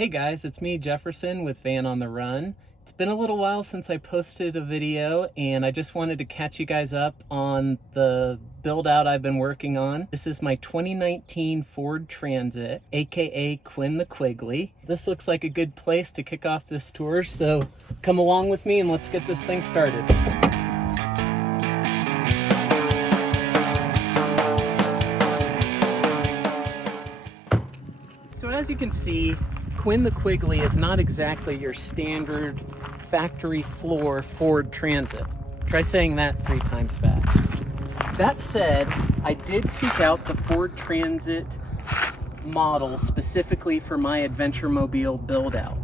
Hey guys, it's me, Jefferson, with Van on the Run. It's been a little while since I posted a video, and I just wanted to catch you guys up on the build out I've been working on. This is my 2019 Ford Transit, aka Quinn the Quigley. This looks like a good place to kick off this tour, so come along with me and let's get this thing started. So as you can see, Quinn the Quigley is not exactly your standard factory floor Ford Transit. Try saying that 3 times fast. That said, I did seek out the Ford Transit model specifically for my adventure mobile build out.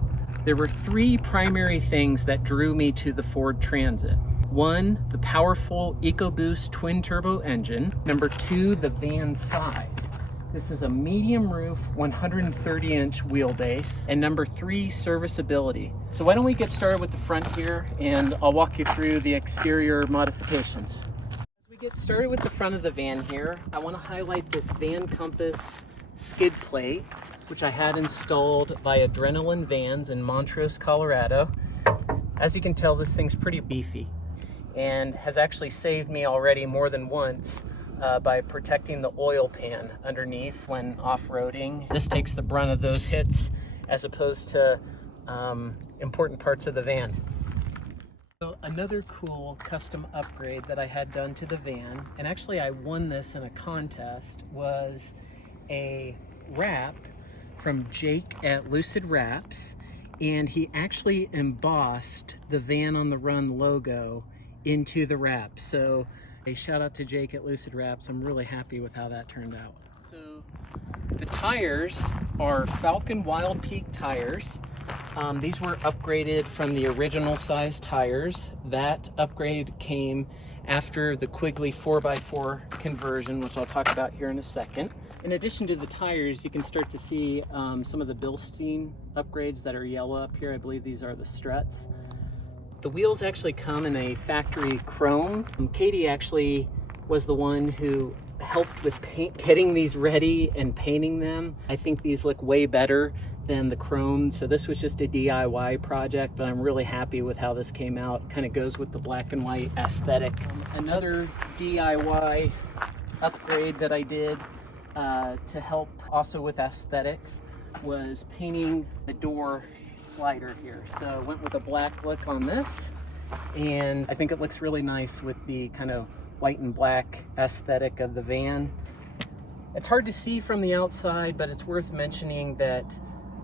There were 3 primary things that drew me to the Ford Transit. 1, the powerful EcoBoost twin turbo engine. Number 2, the van size. This is a medium roof, 130-inch wheelbase. And number 3, serviceability. So why don't we get started with the front here, and I'll walk you through the exterior modifications. As we get started with the front of the van here, I want to highlight this Van Compass skid plate, which I had installed by Adrenaline Vans in Montrose, Colorado. As you can tell, this thing's pretty beefy and has actually saved me already more than once by protecting the oil pan underneath when off-roading. This takes the brunt of those hits as opposed to important parts of the van. So another cool custom upgrade that I had done to the van, and actually I won this in a contest, was a wrap from Jake at Lucid Wraps, and he actually embossed the Van on the Run logo into the wrap. So a shout out to Jake at Lucid Wraps. I'm really happy with how that turned out. So the tires are Falcon Wild Peak tires. These were upgraded from the original size tires. That upgrade came after the Quigley 4x4 conversion, which I'll talk about here in a second. In addition to the tires, you can start to see some of the Bilstein upgrades that are yellow up here. I believe these are the struts. The wheels actually come in a factory chrome. Katie actually was the one who helped with getting these ready and painting them. I think these look way better than the chrome, so this was just a DIY project, but I'm really happy with how this came out. Kind of goes with the black and white aesthetic. Another DIY upgrade that I did to help also with aesthetics was painting the door slider here. So I went with a black look on this, and I think it looks really nice with the kind of white and black aesthetic of the van. It's hard to see from the outside, but it's worth mentioning that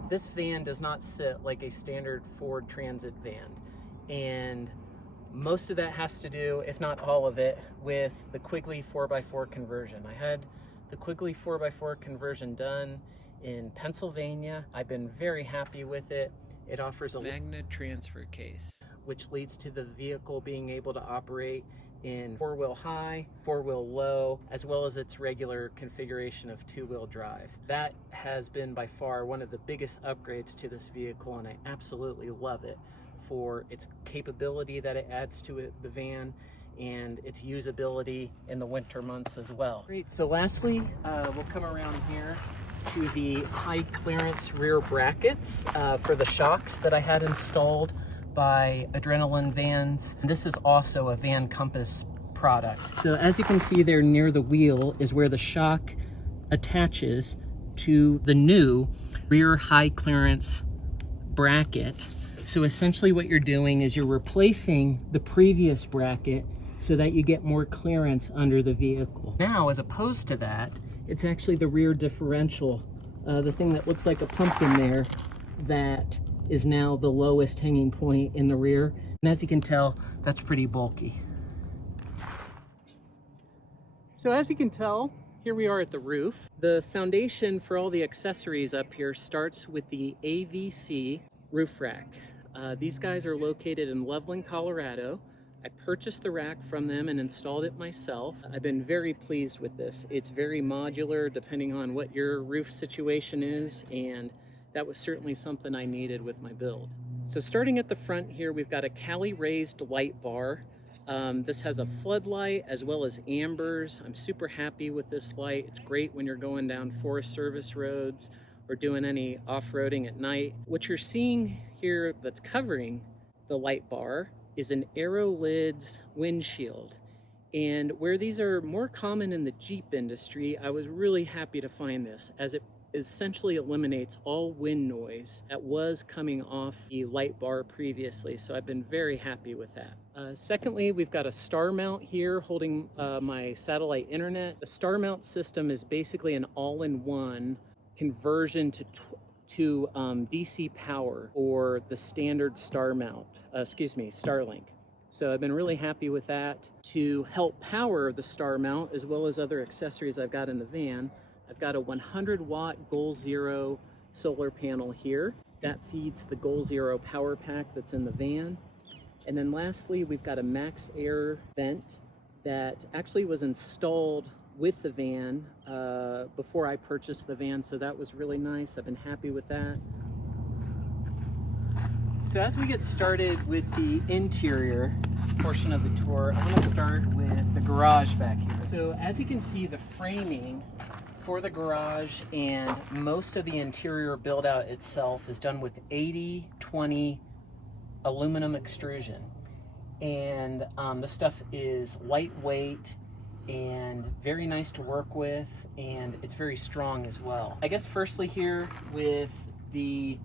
this van does not sit like a standard Ford Transit van, and most of that has to do, if not all of it, with the Quigley 4x4 conversion. I had the Quigley 4x4 conversion done in Pennsylvania. I've been very happy with it. It offers a magnet transfer case, which leads to the vehicle being able to operate in 4-wheel high, 4-wheel low, as well as its regular configuration of 2-wheel drive. That has been by far one of the biggest upgrades to this vehicle, and I absolutely love it for its capability that it adds to the van and its usability in the winter months as well. Great, so lastly, we'll come around here to the high clearance rear brackets for the shocks that I had installed by Adrenaline Vans. This is also a Van Compass product. So as you can see there near the wheel is where the shock attaches to the new rear high clearance bracket. So essentially what you're doing is you're replacing the previous bracket so that you get more clearance under the vehicle. Now, as opposed to that, it's actually the rear differential, the thing that looks like a pumpkin there, that is now the lowest hanging point in the rear. And as you can tell, that's pretty bulky. So as you can tell, here we are at the roof. The foundation for all the accessories up here starts with the AVC roof rack. These guys are located in Loveland, Colorado. I purchased the rack from them and installed it myself. I've been very pleased with this. It's very modular depending on what your roof situation is, and that was certainly something I needed with my build. So starting at the front here, we've got a Cali raised light bar. This has a floodlight as well as ambers. I'm super happy with this light. It's great when you're going down Forest Service roads or doing any off-roading at night. What you're seeing here that's covering the light bar is an Aero Lids windshield. And where these are more common in the Jeep industry, I was really happy to find this, as it essentially eliminates all wind noise that was coming off the light bar previously. So I've been very happy with that. Secondly, we've got a star mount here holding my satellite internet. The star mount system is basically an all-in-one conversion to DC power or the standard star mount, Starlink. So I've been really happy with that. To help power the star mount as well as other accessories I've got in the van, I've got a 100-watt Goal Zero solar panel here. That feeds the Goal Zero power pack that's in the van. And then lastly, we've got a Max Air vent that actually was installed with the van before I purchased the van, so that was really nice. I've been happy with that. So as we get started with the interior portion of the tour, I want to start with the garage back here. So as you can see, the framing for the garage and most of the interior build out itself is done with 80/20 aluminum extrusion. And the stuff is lightweight and very nice to work with, and it's very strong as well. I guess firstly here with the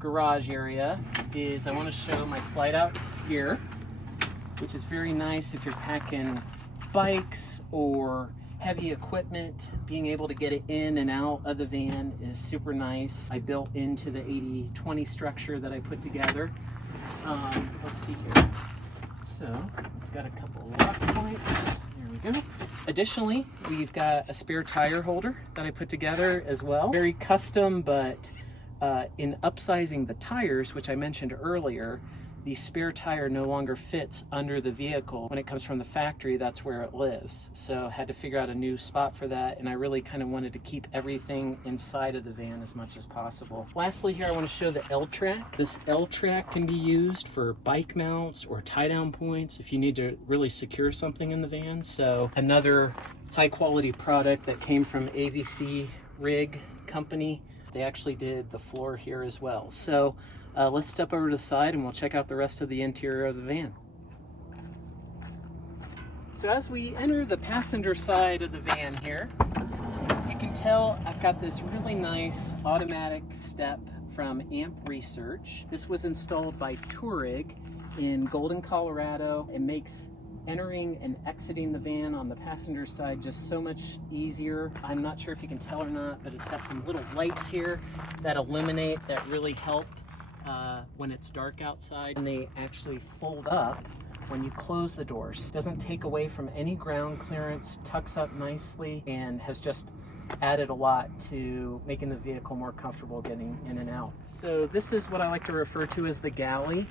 garage area is I want to show my slide out here, which is very nice if you're packing bikes or heavy equipment. Being able to get it in and out of the van is super nice. I built into the 80/20 structure that I put together. Let's see here. So it's got a couple of lock points. There we go. Additionally, we've got a spare tire holder that I put together as well. Very custom, but in upsizing the tires, which I mentioned earlier, the spare tire no longer fits under the vehicle. When it comes from the factory, that's where it lives. So had to figure out a new spot for that, and I really kind of wanted to keep everything inside of the van as much as possible. Lastly here, I want to show the L-track. This L-track can be used for bike mounts or tie-down points if you need to really secure something in the van. So another high-quality product that came from AVC Rig Company. They actually did the floor here as well. So let's step over to the side and we'll check out the rest of the interior of the van. So as we enter the passenger side of the van here, you can tell I've got this really nice automatic step from Amp Research. This was installed by Tourig in Golden, Colorado. It makes entering and exiting the van on the passenger side just so much easier. I'm not sure if you can tell or not, but it's got some little lights here that illuminate, that really help when it's dark outside. And they actually fold up when you close the doors. Doesn't take away from any ground clearance, tucks up nicely, and has just added a lot to making the vehicle more comfortable getting in and out. So this is what I like to refer to as the galley.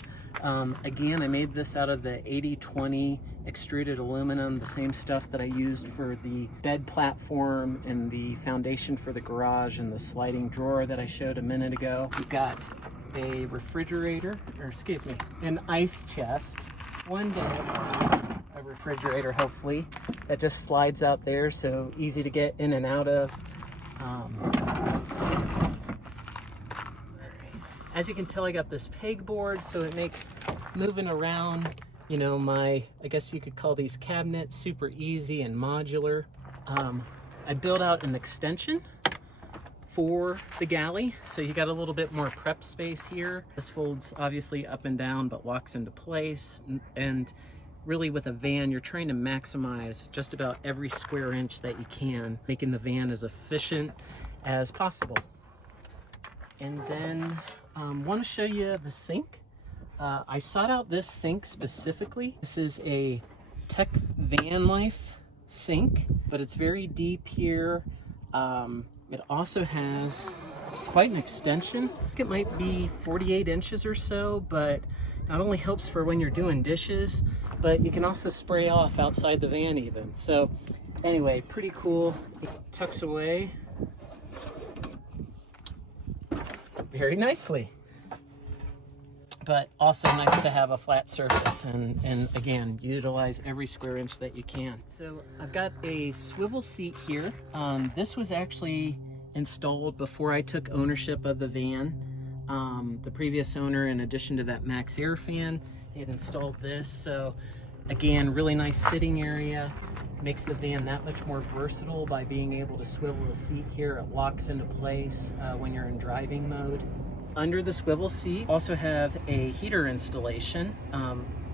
Again, I made this out of the 80/20 extruded aluminum, the same stuff that I used for the bed platform and the foundation for the garage and the sliding drawer that I showed a minute ago. We've got a refrigerator, or excuse me, an ice chest. One day a refrigerator, hopefully, that just slides out there, so easy to get in and out of. As you can tell, I got this pegboard, so it makes moving around, you know, I guess you could call these cabinets super easy and modular. I built out an extension for the galley, so you got a little bit more prep space here. This folds obviously up and down, but locks into place. And really with a van, you're trying to maximize just about every square inch that you can, making the van as efficient as possible. And then want to show you the sink. I sought out this sink specifically. This is a Tech Van Life sink, but it's very deep here. It also has quite an extension. I think it might be 48 inches or so, but not only helps for when you're doing dishes, but you can also spray off outside the van even. So anyway, pretty cool. It tucks away very nicely, but also nice to have a flat surface and again, utilize every square inch that you can. So I've got a swivel seat here. This was actually installed before I took ownership of the van. The previous owner, in addition to that Max Air fan, he had installed this. So again, really nice sitting area. Makes the van that much more versatile by being able to swivel the seat here. It locks into place when you're in driving mode. Under the swivel seat, also have a heater installation.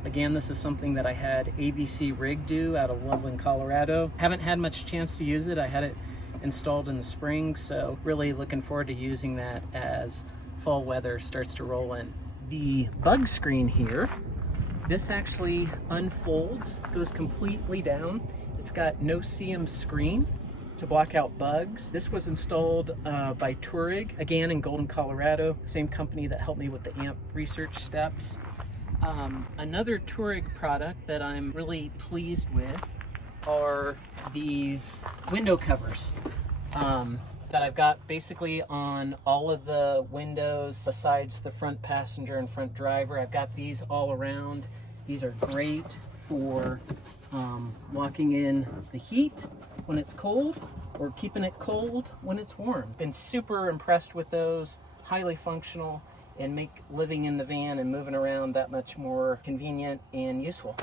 Again, this is something that I had AVC Rig do out of Loveland, Colorado. Haven't had much chance to use it. I had it installed in the spring, so really looking forward to using that as fall weather starts to roll in. The bug screen here, this actually unfolds, goes completely down. It's got no seam screen to block out bugs. This was installed by Tourig, again in Golden, Colorado, same company that helped me with the AMP research steps. Another Tourig product that I'm really pleased with are these window covers that I've got basically on all of the windows besides the front passenger and front driver. I've got these all around. These are great for locking in the heat when it's cold or keeping it cold when it's warm. Been super impressed with those, highly functional, and make living in the van and moving around that much more convenient and useful.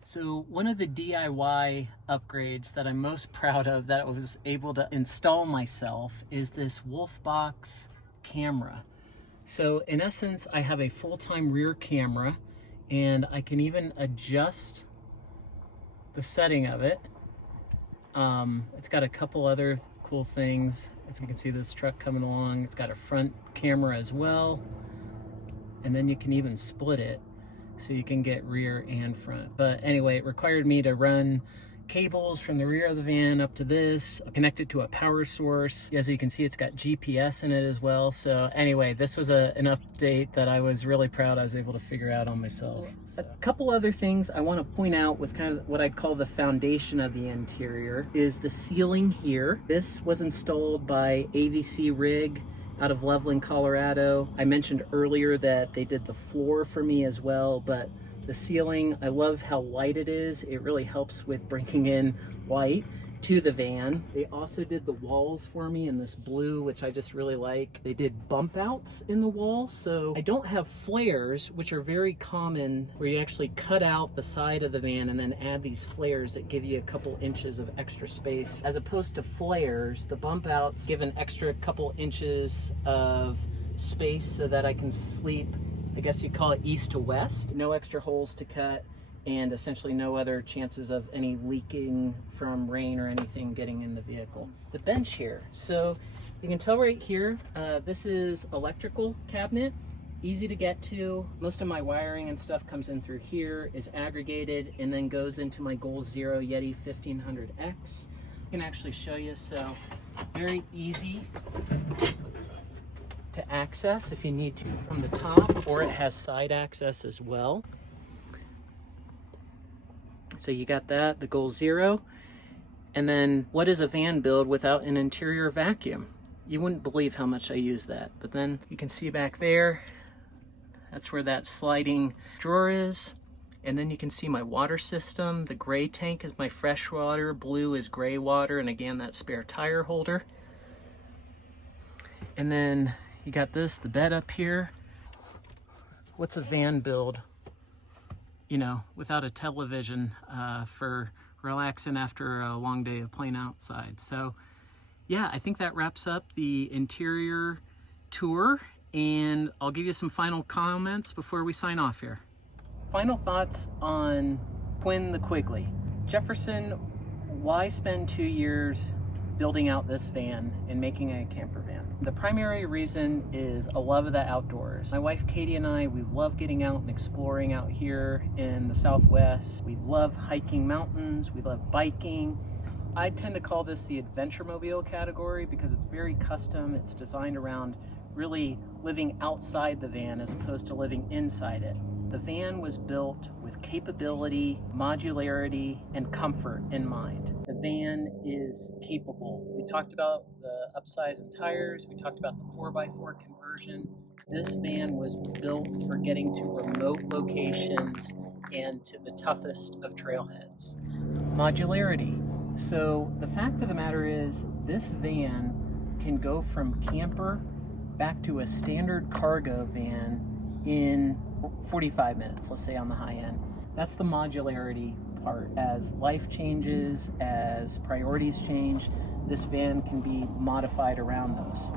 So one of the DIY upgrades that I'm most proud of that I was able to install myself is this Wolfbox camera. So in essence, I have a full-time rear camera, and I can even adjust the setting of it. It's got a couple other cool things. As you can see, this truck coming along, it's got a front camera as well. And then you can even split it so you can get rear and front. But anyway, it required me to run cables from the rear of the van up to this, connected to a power source. As you can see, it's got GPS in it as well. So anyway, this was an update that I was really proud I was able to figure out on myself. A couple other things I want to point out with kind of what I'd call the foundation of the interior is the ceiling here. This was installed by AVC Rig out of Loveland, Colorado. I mentioned earlier that they did the floor for me as well, but the ceiling, I love how light it is. It really helps with bringing in light to the van. They also did the walls for me in this blue, which I just really like. They did bump outs in the wall, so I don't have flares, which are very common, where you actually cut out the side of the van and then add these flares that give you a couple inches of extra space. As opposed to flares, the bump outs give an extra couple inches of space so that I can sleep, I guess you'd call it east to west. No extra holes to cut, and essentially no other chances of any leaking from rain or anything getting in the vehicle. The bench here, so you can tell right here, this is electrical cabinet, easy to get to. Most of my wiring and stuff comes in through here, is aggregated, and then goes into my Goal Zero Yeti 1500X. I can actually show you, so very easy to access if you need to from the top, or it has side access as well. So you got that, the Goal Zero. And then what is a van build without an interior vacuum? You wouldn't believe how much I use that. But then you can see back there, that's where that sliding drawer is. And then you can see my water system. The gray tank is my fresh water, blue is gray water, and again, that spare tire holder. And then you got this, the bed up here. What's a van build, you know, without a television for relaxing after a long day of playing outside? So yeah, I think that wraps up the interior tour, and I'll give you some final comments before we sign off here. Final thoughts on Quinn the Quigley. Jefferson, why spend 2 years building out this van and making it a camper van? The primary reason is a love of the outdoors. My wife Katie and I, we love getting out and exploring out here in the Southwest. We love hiking mountains, we love biking. I tend to call this the adventure mobile category because it's very custom. It's designed around really living outside the van as opposed to living inside it. The van was built with capability, modularity, and comfort in mind. The van is capable. We talked about the upsize in tires. We talked about the 4x4 conversion. This van was built for getting to remote locations and to the toughest of trailheads. Modularity. So the fact of the matter is, this van can go from camper back to a standard cargo van in 45 minutes, let's say on the high end. That's the modularity part. As life changes, as priorities change, this van can be modified around those.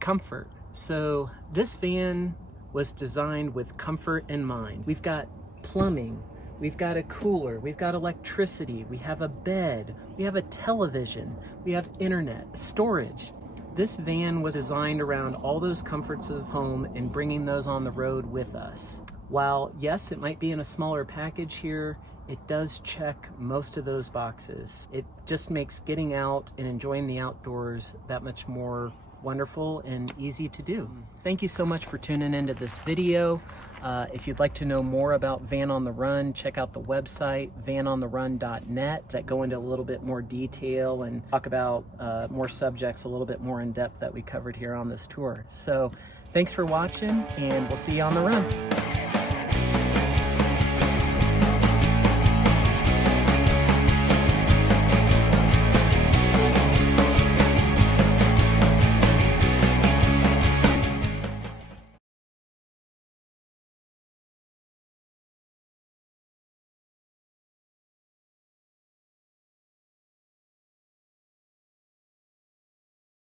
Comfort. So this van was designed with comfort in mind. We've got plumbing, we've got a cooler, we've got electricity, we have a bed, we have a television, we have internet, storage. This van was designed around all those comforts of home and bringing those on the road with us. While yes, it might be in a smaller package here, it does check most of those boxes. It just makes getting out and enjoying the outdoors that much more wonderful and easy to do. Thank you so much for tuning into this video. If you'd like to know more about Van on the Run, check out the website, vanontheRun.net, that go into a little bit more detail and talk about more subjects a little bit more in depth that we covered here on this tour. So thanks for watching, and we'll see you on the run.